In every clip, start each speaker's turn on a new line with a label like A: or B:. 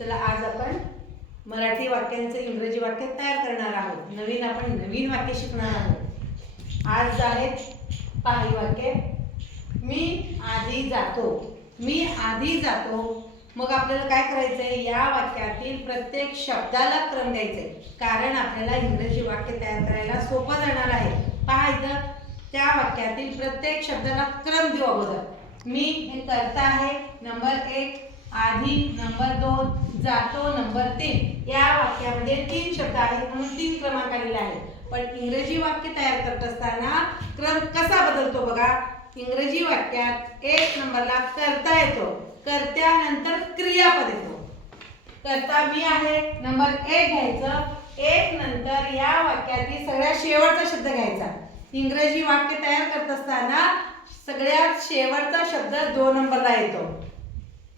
A: चला आज आपण मराठी वाक्यांचं इंग्रजी वाक्य तयार करणार आहोत. नवीन आपण नवीन वाक्य शिकणार आहोत. आज आहेत पाही वाक्य मी आधी जातो मी आधी जातो. मग आपल्याला काय करायचं आहे या वाक्यातील प्रत्येक शब्दाला क्रम द्यायचंय. कारण आपल्याला इंग्रजी वाक्य तयार करायला सोपं जाणार आहे. पहा त्या वाक्यातील प्रत्येक शब्दाला क्रम देऊ अगोदर. मी हे करता आहे. नंबर एक आधी नंबर दोन जातो नंबर तीन. या वाक्यामध्ये तीन शब्द आहेत म्हणून तीन क्रमांक आलेले आहेत. पण इंग्रजी वाक्य तयार करत असताना क्रम कसा बदलतो बघा. इंग्रजी वाक्यात एक नंबरला करता येतो. कर्त्यानंतर क्रियापद येतो. करता मी आहे. नंबर एक घ्यायचं. एक नंतर या वाक्यातील सगळ्यात शेवटचा शब्द घ्यायचा. इंग्रजी वाक्य तयार करत असताना सगळ्यात शेवटचा शब्द दोन नंबरला येतो.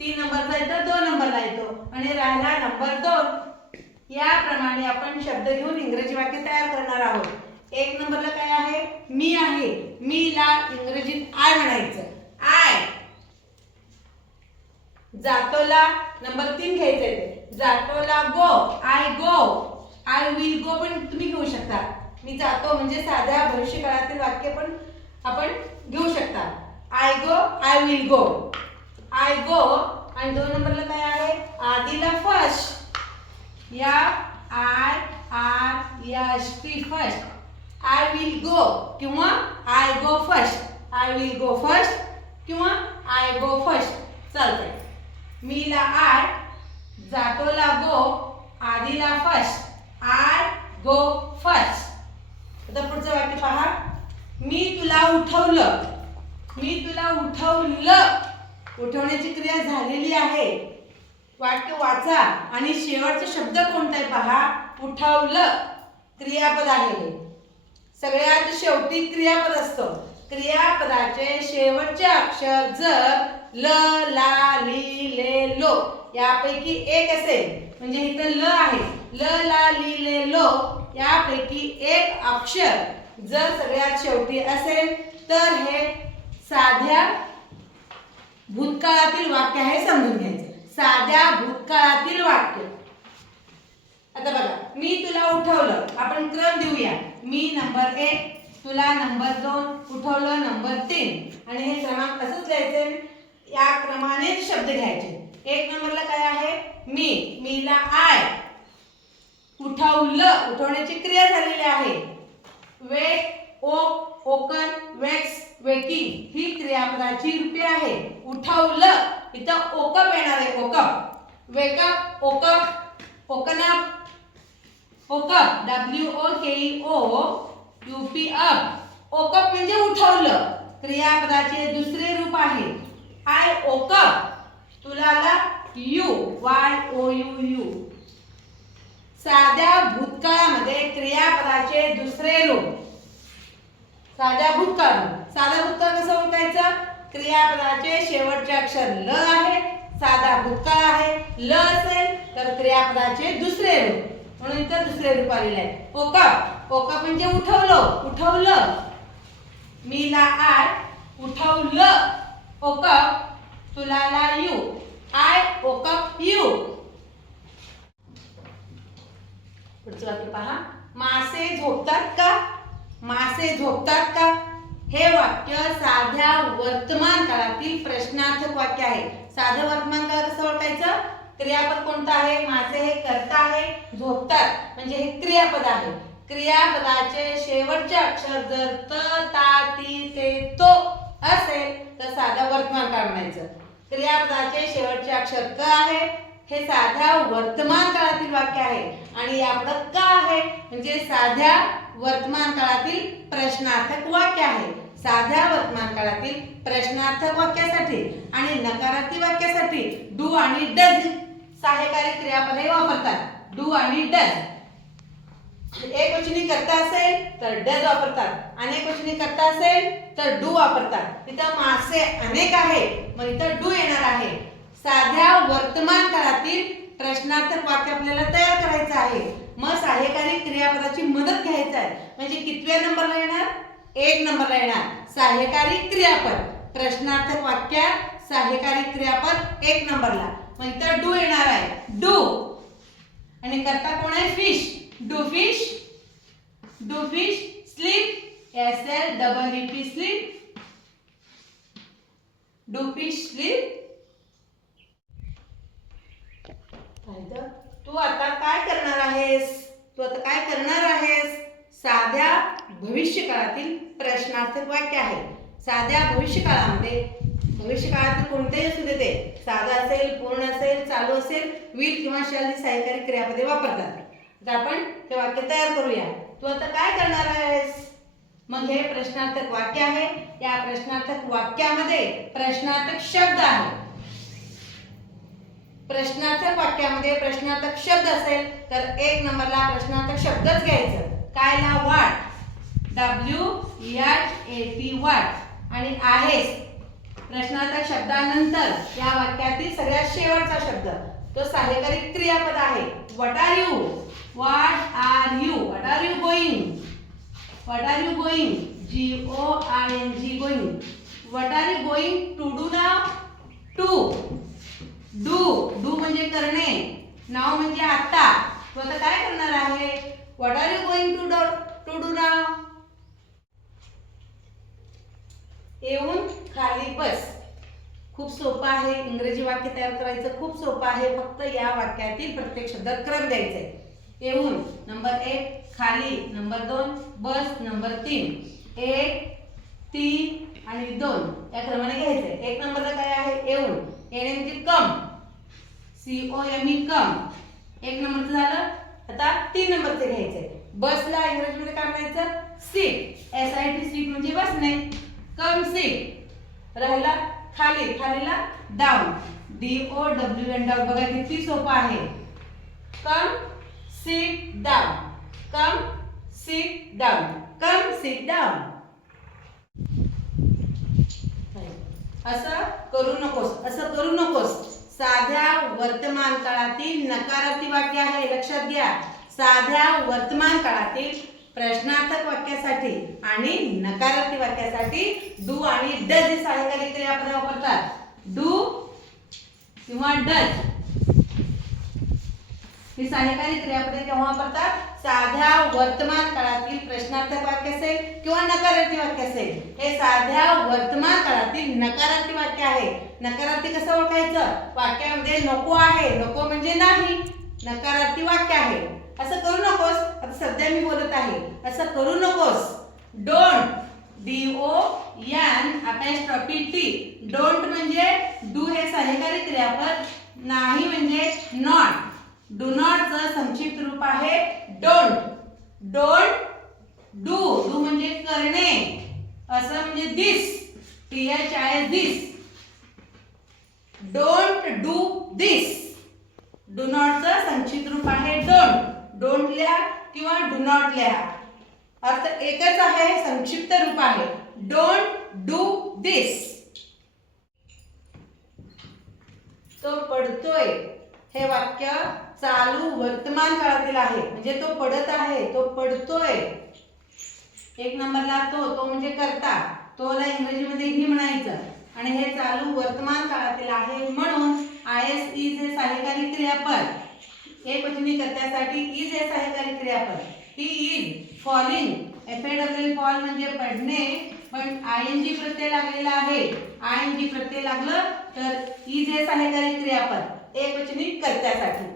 A: तीन नंबरचा येतो दोन नंबरला येतो. आणि राहिला नंबर दोन. याप्रमाणे आपण शब्द घेऊन इंग्रजी वाक्य तयार करणार आहोत. एक नंबरला काय आहे? मी आहे. मी ला इंग्रजीत आय म्हणायचं. आय. जातोला नंबर तीन घ्यायचे जातोला go. I go. I will go पण तुम्ही घेऊ शकता. मी जातो म्हणजे साध्या भविष्यकाळातील वाक्य पण आपण घेऊ शकता. I go I will go. I go आणि दोन नंबरला काय आहे? आधीला फर्स्ट या I R Yash P first I will go किंवा I go first I will go first किंवा आय गो फर्स्ट चालतंय. मीला आय जातोला गो आधीला फर्स्ट आय गो फर्स्ट आता पुढचं वाक्य पहा. मी तुला उठवलं. मी तुला उठवलं. उठवण्याची क्रिया झालेली आहे. वाक्य वाचा आणि शेवटचा शब्द कोणता आहे पहा? उठवलं. क्रियापद आहे सगळ्यात शेवटी क्रियापद असतं. क्रियापदाचे शेवटचे अक्षर जर ल ला ली ले लो यापैकी एक असेल. म्हणजे इथं ल आहे. ल ला ली ले लो यापैकी एक अक्षर जर सगळ्यात शेवटी असेल तर हे साध्या भूतकाळातील वाक्य आहे समजून घ्यायचं. साध्या भूतकाळातील वाक्य. आता बघा मी तुला उठवलं आपण क्रम देऊया. मी नंबर एक तुला नंबर दोन उठवलं नंबर तीन. आणि हे क्रमांक असंच घ्यायचे या क्रमानेच शब्द घ्यायचे. एक नंबरला काय आहे? मी मीला आय. उठवलं उठवण्याची क्रिया झालेली आहे. वेक ओक ओकन वेक्स वेकी ही क्रियापदाची रूपे आहे. उठवलं इथं ओकप येणार आहे woke up. Wake up woke up woken up woke up. W O K O U P up. Woke up म्हणजे उठवलं. क्रियापदाचे दुसरे रूप आहे. I woke up. तुला you Y O U you. साध्या भूतकाळामध्ये क्रियापदाचे दुसरे रूप. साध्या भूतकाळ साधा भूतकाळ कसं ओळखायचं क्रियापदाचे शेवटचे अक्षर ल आहे साधा भूतकाळ आहे ल असेल तर क्रियापदाचे दुसरे रूप. म्हणून इथं दुसरे रूप आलेलं आहे. ओकप ओकप म्हणजे उठवलं उठवलं. मीला आय उठवलं. ओकप तुला यू आय ओकप यू. पुढचं वाक्य पहा. मासे झोपतात का? मासे झोपतात का? हे वाक्य साध्या वर्तमान काळातील प्रश्नार्थक वाक्य आहे. साधं वर्तमान काळ कसं ओळखायचं? क्रियापद कोणतं आहे? माझे हे करता आहे झोपतात. म्हणजे हे क्रियापद आहे. क्रियापदाचे शेवटचे अक्षर जर त ता ती ते तो असेल तर साधा वर्तमान काळ म्हणायचं. क्रियापदाचे शेवटचे अक्षर क आहे. हे साध्या वर्तमान काळातील वाक्य आहे. आणि यापुढं का आहे. म्हणजे साध्या वर्तमान काळातील प्रश्नार्थक वाक्य आहे. साध्या वर्तमान काळातील प्रश्नार्थक वाक्यासाठी आणि नकारात्मक वाक्यासाठी डू आणि डज सहाय्यकारी क्रियापदे वापरतात. डू आणि डज. एक वचनी करता असेल तर डज वापरतात. अनेक वचनी करता असेल तर डू वापरतात. इथं मासे अनेक आहे मग इथं डू येणार आहे. साध्या वर्तमान काळातील प्रश्नार्थक वाक्य आपल्याला तयार करायचं आहे. मग सहाय्यकारी क्रियापदाची मदत घ्यायचं आहे. म्हणजे कितव्या नंबरला येणार? एक नंबरला येणार. सहाय्यकारी क्रियापद. प्रश्नार्थक वाक्यात सहाय्यकारी क्रियापद एक नंबरला. मग इथं डू येणार आहे. डू. आणि करता कोण आहे? Fish. Do fish. Do fish. Sleep. S L double E P sleep. Do fish sleep. तू आता काय करणार आहेस? तू आता काय करणार आहेस? साध्या भविष्यकाळातील प्रश्नार्थक वाक्य आहे. साध्या भविष्यकाळामध्ये भविष्य कोणतेही असू देते साधा असेल पूर्ण असेल चालू असेल विल किंवा शल ही सहाय्यकारी क्रियापदे वापरतात. तर आपण ते वाक्य तयार करूया. तू आता काय करणार आहेस? मग हे प्रश्नार्थक वाक्य आहे. या प्रश्नार्थक वाक्यामध्ये प्रश्नार्थक शब्द आहे. प्रश्नार्थक वाक्यामध्ये प्रश्नार्थक शब्द असेल तर एक नंबरला प्रश्नार्थक शब्दच घ्यायचं. कायला वाट? W H A T what. आणि आहेस प्रश्नार्थक शब्दानंतर या वाक्यातील सगळ्यात शेवटचा शब्द. तो सहाय्यकारी क्रियापद आहे. What are you what are you what are you going what are you going G O I N G going what are you going to do now to do do म्हणजे करणे. नाव म्हणजे आता तू आता काय करणार आहे? What are you going to do, to do now? येऊन खाली बस. खूप सोपं आहे. इंग्रजी वाक्य तयार करायचं खूप सोपं आहे. फक्त या वाक्यातील प्रत्येक शब्दात क्रम द्यायचा. आहे येऊन नंबर एक खाली. नंबर दोन बस. नंबर तीन एक तीन आणि दोन. या क्रमाने घ्यायचंय एक नंबरला काय आहे? येऊन. येणे म्हणजे come. C O M E come. एक नंबरचं झालं आता तीन नंबरचं घ्यायचंय बसला इंग्रजीमध्ये काय म्हणायचं sit. S I T sit म्हणजे बसणे कम सीट. राहिला खाली. खालीला down D O W N down बघा किती सोपं आहे. Come sit down come sit down come sit down असं करू नकोस. असं करू नकोस. साध्या वर्तमान काळातील नकारार्थी वाक्य आहे लक्षात घ्या. साध्या वर्तमान काळातील प्रश्नार्थक वाक्यासाठी आणि नकारार्थी वाक्यासाठी डू आणि डज हे सहाय्यकारी क्रियापद वापरतात डू किंवा डज ही सहाय्यकारी क्रियापदे केव्हा वापरतात? साध्या वर्तमान काळातील प्रश्नार्थक वाक्य असेल किंवा नकारार्थी वाक्य असेल. हे साध्या वर्तमान काळातील नकारार्थी वाक्य आहे. नकारार्थी कसं ओळखायचं? वाक्यामध्ये नको आहे. नको म्हणजे नाही. नकारार्थी वाक्य आहे. असं करू नकोस. आता सध्या मी बोलत आहे. असं करू नकोस. Don't D O N apostrophe T don't म्हणजे डू हे सहकारी क्रियापद. नाही म्हणजे नॉट डू नॉटचं संक्षिप्त रूप आहे डोंट डोंट डू डू म्हणजे करणे. असं म्हणजे this T H I this don't do this do नॉटचं संक्षिप्त रूप आहे डोंट डोंट लिहा किंवा डू नॉट लिहा. अर्थ एकच आहे संक्षिप्त रूप आहे. डोंट डू दिस तो पडतोय. हे वाक्य चालू वर्तमान काळातील आहे. म्हणजे तो पडत आहे तो पडतोय. एक नंबरला तो तो म्हणजे करता. तोला इंग्रजीमध्ये ही म्हणायचं. आणि हे चालू वर्तमान काळातील आहे म्हणून आय एस इज हे सहाय्यकारी क्रियापद. एक वचनी कर्त्यासाठी इज हे सहाय्यकारी क्रियापद. He is falling F A W fall म्हणजे पडणे. पण आय एन जी प्रत्यय लागलेला आहे. आय एन जी प्रत्यय लागलं तर इज हे सहाय्यकारी क्रियापद. एक वचनी कर्त्यासाठी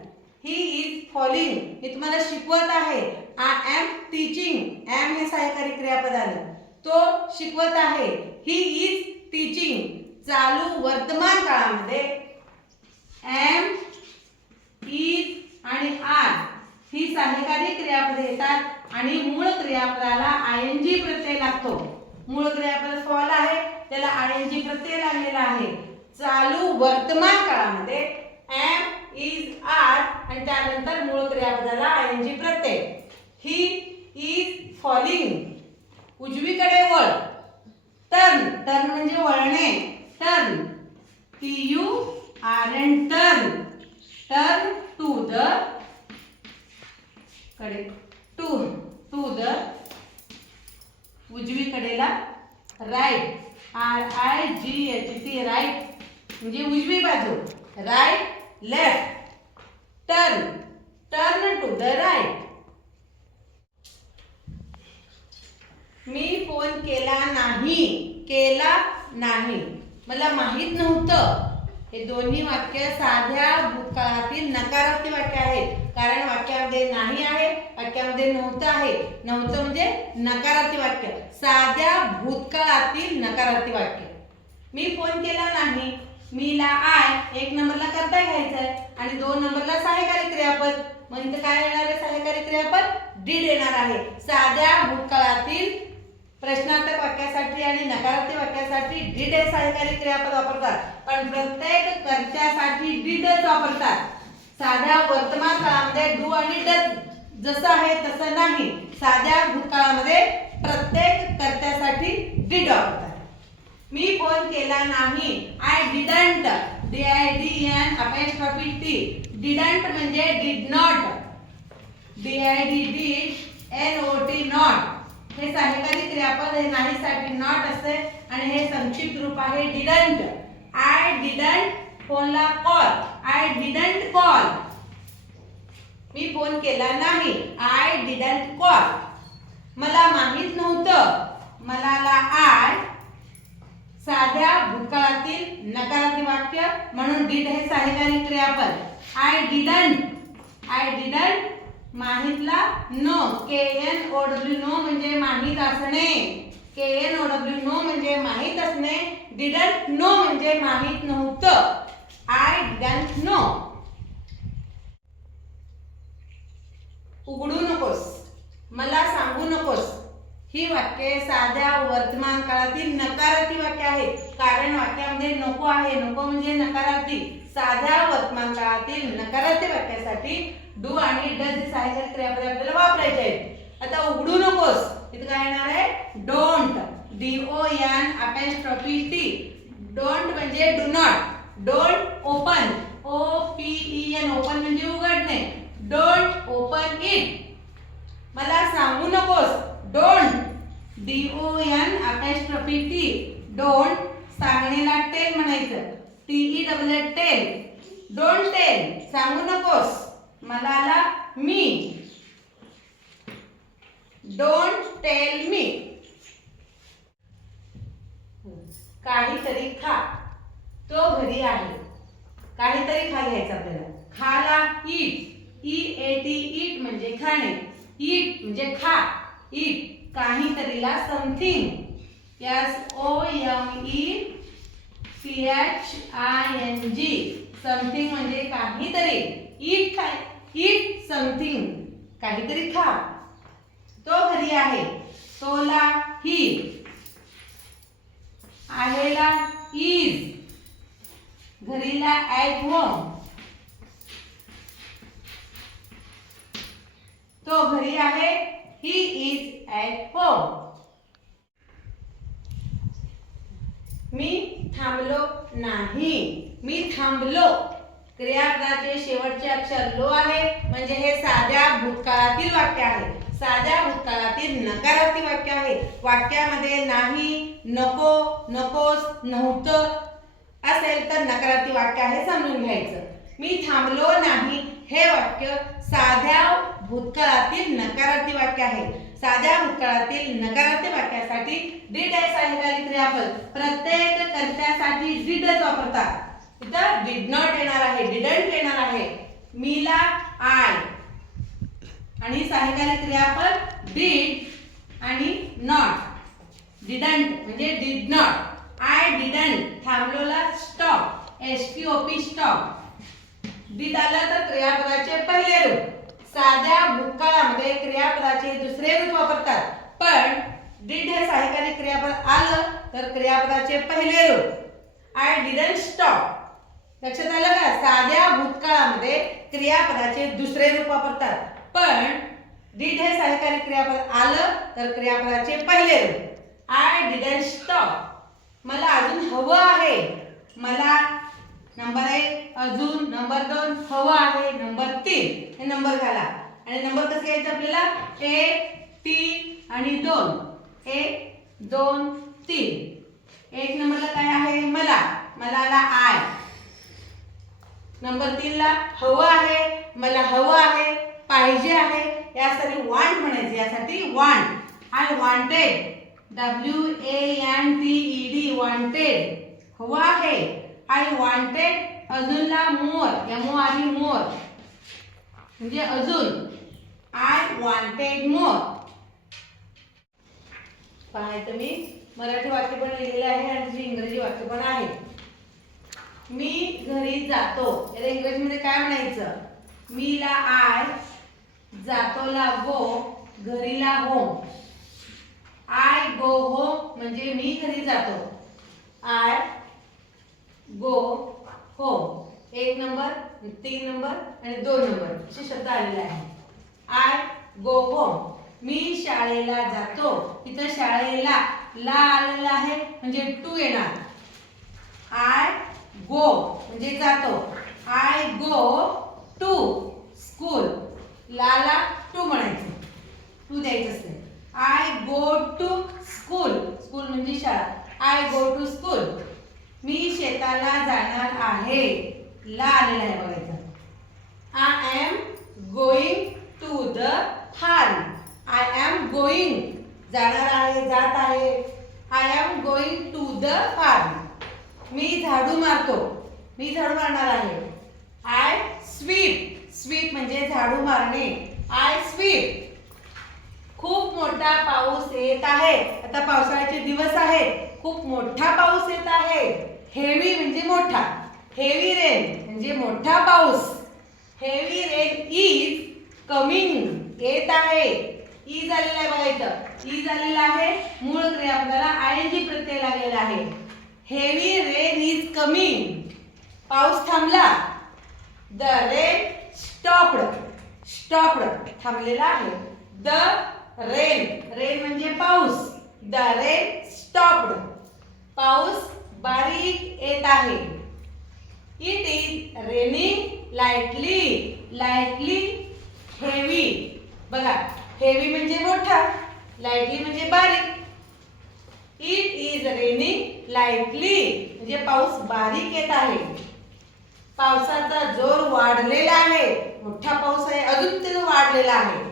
A: ही इज फॉलिंग मी तुम्हाला शिकवत आहे. आय एम टीचिंग एम हे सहकारी क्रियापद आलं तो शिकवत आहे. ही इज टीचिंग चालू वर्तमान काळामध्ये. एम इज आणि आर ही सहकारी क्रियापद येतात आणि मूळ क्रियापदाला आय एन जी प्रत्यय लागतो. मूळ क्रियापद फॉल आहे. त्याला आय एन जी प्रत्यय लागलेला आहे. चालू वर्तमान काळामध्ये. एम इज आर आणि त्यानंतर मूळ क्रियापदाला I N G Pratyaya. He is falling उजवीकडे वळ. टर्न टर्न म्हणजे वळणे. Turn T U R N turn turn to the कडे. To to the उजवीकडेला right R I G H T right म्हणजे उजवी बाजू. Right left turn turn to the right. मी phone केला नाही. केला नाही. मला माहीत नव्हतं. हे दोन्ही वाक्य साध्या भूतकाळातील नकारार्थी वाक्य आहेत कारण वाक्यामध्ये नाही आहे वाक्यामध्ये नव्हतं आहे. नव्हतं म्हणजे नकारार्थी वाक्य. साध्या भूतकाळातील नकारार्थी वाक्य. मी फोन केला नाही. मी ला आय एक नंबरला करता घ्यायचंय आणि दोन नंबरला सहाय्यकारी क्रियापद म्हणजे काय येणार आहे? सहाय्यकारी क्रियापद डीड येणार आहे. साध्या भूतकाळातील प्रश्नार्थक वाक्यासाठी आणि नकारात्मक वाक्यासाठी डीड हे सहाय्यकारी क्रियापद वापरतात. पण प्रत्येक कर्त्यासाठी डीडच वापरतात. साध्या वर्तमान काळामध्ये डू आणि डज जसं आहे तसं नाही. साध्या भूतकाळामध्ये प्रत्येक कर्त्यासाठी डीड वापरतात. मी फोन केला नाही. I didn't D I D N apostrophe T. Didn't म्हणजे did not D I D D N O T not हे सहाय्यकारी क्रियापद हे नाहीसाठी नॉट असते आणि हे संक्षिप्त रूप आहे डिडंट आय डिडंट फोनला कॉल आय डिडंट कॉल मी फोन केला नाही. आय डिडंट कॉल मला माहीत नव्हतं. मला आय साध्या भूतकाळातील नकारात्मक वाक्य म्हणून डिड हे सहाय्यकारी क्रियापद I didn't I didn't माहितला know K N O W know म्हणजे माहीत असणे. K N O W know म्हणजे माहीत असणे. डिडंट नो म्हणजे माहीत नव्हतं. आय डिडंट नो उघडू नकोस. मला सांगू नकोस. ही वाक्ये साध्या वर्तमान काळातील नकारार्थी वाक्य आहेत कारण वाक्यामध्ये नको आहे. नको म्हणजे नकारार्थी. साध्या वर्तमान काळातील नकारार्थी वाक्यासाठी डू आणि डज साहित्य सहाय्यक आपल्याला वापरायचे आहेत. आता उघडू नकोस. इथं काय येणार आहे? Don't. D O N apostrophe T don't म्हणजे do not. Don't open. O P E N open म्हणजे उघडणे. Don't open it. मला सांगू नकोस. Don't. D O N apostrophe T don't सांगणीला tell म्हणायचं. T E W tell. Don't tell सांगू नकोस. मला आला मी. Don't tell me. काहीतरी खा. तो घरी आहे. काहीतरी खा घ्यायचं आपल्याला. खाला ईट ई ए टी ईट म्हणजे खाणे. ईट म्हणजे खा. Eat काहीतरीला something S O M E C H I N G something म्हणजे काहीतरी. इट काय? इट समथिंग काहीतरी खा. तो घरी आहे. तोला ही आहेला इज घरीला ॲट होम तो घरी आहे. He is at home. मी थांबलो नाही. मी थांबलो. क्रियापदाचे शेवटचे अक्षर लो आहे. म्हणजे हे साध्या भूतकाळातील वाक्य आहे. साध्या भूतकाळातील नकारार्थी वाक्य आहे. वाक्यामध्ये नाही नको नकोस नव्हतं असेल तर नकारार्थी वाक्य आहे समजून घ्यायचं. मी थांबलो नाही. हे वाक्य साध्या भूतकाळातील नकारार्थी वाक्य आहे. साध्या भूतकाळातील नकारार्थी वाक्यासाठी डीड आहे सहाय्यकारी क्रियापद प्रत्येक कर्त्यासाठी डीडच वापरतात. इथं डीड नॉट येणार आहे. डिडंट येणार आहे. मीला आय आणि सहाय्यकारी क्रियापद डीड आणि नॉट डिडंट म्हणजे did not I didn't थांबलोला stop S T O P stop did आलं तर क्रियापदाचे पहिले रूप. साध्या भूतकाळामध्ये क्रियापदाचे दुसरे रूप वापरतात. पण डिड हे सहाय्यकारी क्रियापद आलं तर क्रियापदाचे पहिले रूप. आय डिडंट स्टॉप लक्षात आलं का? साध्या भूतकाळामध्ये क्रियापदाचे दुसरे रूप वापरतात. पण डिड हे सहाय्यकारी क्रियापद आलं तर क्रियापदाचे पहिले रूप. आय डिडंट स्टॉप मला अजून हवं आहे. मला नंबर एक अजून नंबर दोन हवं आहे. नंबर तीन. हे नंबर घाला. आणि नंबर कसं घ्यायचे आपल्याला? एक तीन आणि दोन. एक दोन तीन. एक नंबरला काय आहे? मला. मला आला आय नंबर तीनला हवं आहे मला हवं आहे पाहिजे आहे. यासाठी वांट म्हणायचे. यासाठी want I wanted W A N T E D wanted हवं आहे. I wanted अजूनला more M O R E more म्हणजे अजून. आय वॉन्टेड मोर पाहायचं मी. मराठी वाक्य पण लिहिलेलं आहे आणि तुझी इंग्रजी वाक्य पण आहे. मी घरी जातो. याला इंग्रजीमध्ये काय म्हणायचं? मी ला आय जातोला गो घरीला होम. आय गो होम म्हणजे मी घरी जातो. आय गो होम एक नंबर तीन नंबर आणि दोन नंबर असे शब्द आलेले आहे आय गो होम मी शाळेला जातो. इथं शाळेला ला आलेला आहे म्हणजे टू येणार. आय गो म्हणजे जातो. आय गो टू स्कूल लाला टू म्हणायचं. टू द्यायचं असते I go to school school म्हणजे शाळा. आय गो टू स्कूल मी शेताला जाणार आहे. ला आलेला आहे बघायचा. I am going to the farm I am going जाणार आहे जात आहे. I am going to the farm मी झाडू मारतो. मी झाडू मारणार आहे. आय स्वीप स्वीप म्हणजे झाडू मारणे. आय स्वीप खूप मोठा पाऊस येत आहे. आता पावसाळ्याचे दिवस आहेत. खूप मोठा पाऊस येत आहे. हेवी म्हणजे मोठा. हेवी रेन म्हणजे मोठा पाऊस. हेवी रेन इज कमिंग येत आहे. E ई झालेला आहे बघा इथं. E ई झालेला आहे. मूळ क्रियापदाला आय एन जी प्रत्यय लागलेला आहे. हेवी रेन इज कमिंग पाऊस थांबला. द रेन स्टॉप्ड स्टॉप्ड थांबलेला आहे. द रेन रेन म्हणजे पाऊस. द रेन स्टॉप्ड पाऊस बारीक येत आहे. It is raining lightly lightly heavy बघा हेवी म्हणजे मोठा लाईटली म्हणजे बारीक. इट इज रेनिंग लाईटली म्हणजे पाऊस बारीक येत आहे. पावसाचा जोर वाढलेला आहे. मोठा पाऊस आहे अजून ते वाढलेला आहे.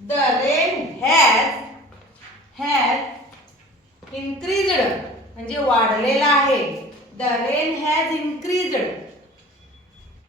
A: The rain has has increased म्हणजे वाढलेला आहे. The rain has increased